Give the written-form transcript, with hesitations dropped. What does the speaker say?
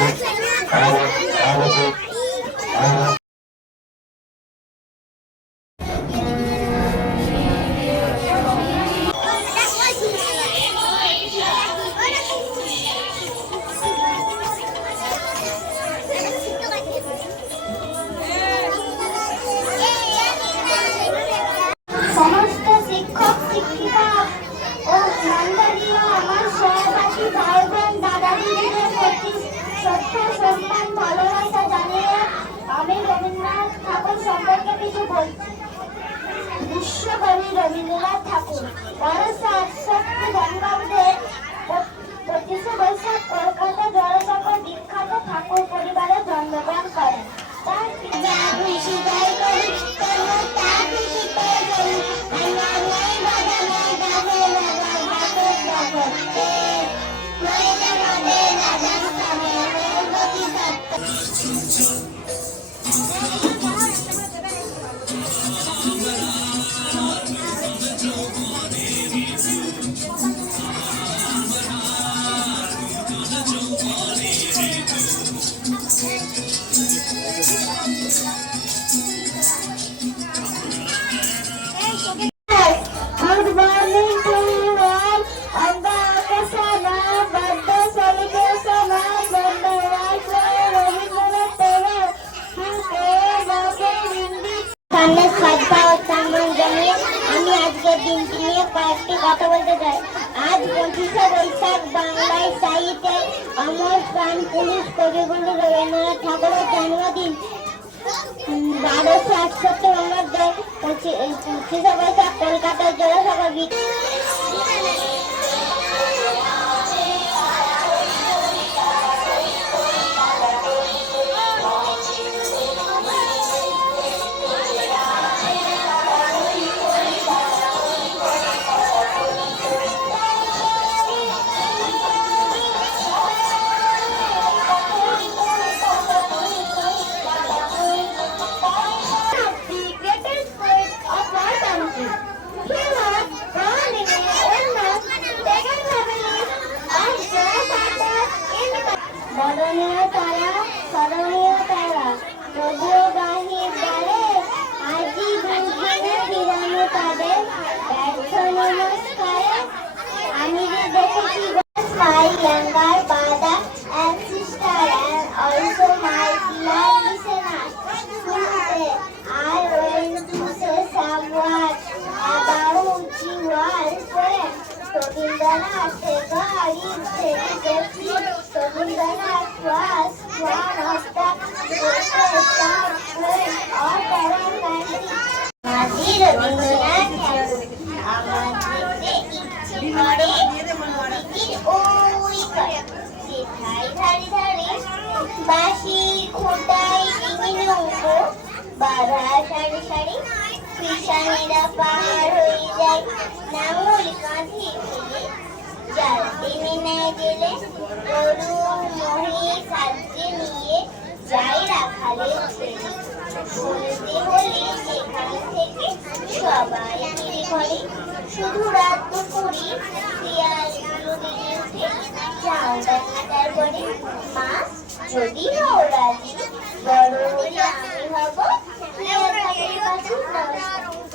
সমস্ত শিক্ষক শিক্ষিকা ও নান্দনীয় আমার সহপাঠী ভাই বোন দাদা দিদিদের প্রতি শ্রদ্ধা সম্মান ভালোবাসা জানিয়ে আমি রবীন্দ্রনাথ ঠাকুর সম্পর্কে কিছু বলছি। বিশ্বকবি রবীন্দ্রনাথ ঠাকুর 1268 বঙ্গাব্দে 25শে বৈশাখ কলকাতা জলসাগর বিখ্যাত ঠাকুর পরিবারে জন্মগ্রহণ করেন। তার পিতা Good morning to you all. On the occasion of birthday celebration of Rabindranath Tagore, who came about in this সামনে শ্রদ্ধা ও সম্মান জানিয়ে আমি আজকের দিনটি নিয়ে কয়েকটি কথা বলতে চাই। আজ 25শে বৈশাখ বাংলায় সাহিত্যে অমর প্রাণ পুরুষ কবিগুরু রবীন্দ্রনাথ ঠাকুরের জন্মদিন। 1268 বঙ্গাব্দে 25শে বৈশাখ কলকাতার জলসাগর বদনীয় তারা স্মরণীয় তারা যদিও বাহির দ্বারে আজি দুর্দিনে ফিরানো তাদের ব্যর্থ নমস্কারে আমি যে দেখেছি my younger brother and sister and also my dear listeners today I want to say some words about the world friend Rabindranath Tagore is celebrated. Rabindranath was one of the greatest friends of our country. Mazi Rabindranath Tagore আমাদের ইচ্ছে করে দিদির ওই করে সেথায় ধারে ধারে বাঁশি খোঁটায় ডিঙি নৌকো বাঁধা সারি সারি কৃষানেরা পাহাড় হয়ে যায় নাঙল কাঁধে ফেলে জাল টেনে নেয় জেলে গরু মহিষ সাজিয়ে নিয়ে যায় রাখালে ছেলে বলতে হলে সেখান থেকে সবাই ফিরে ঘরে শুধু রাত দুপুরি শিয়ালগুলো দিকে উঠে চাউটা খাটার পরে মা যদি হও রাজি বড় হলে আমি হব প্রিয় ঠাকুর কাছে নমস্কার।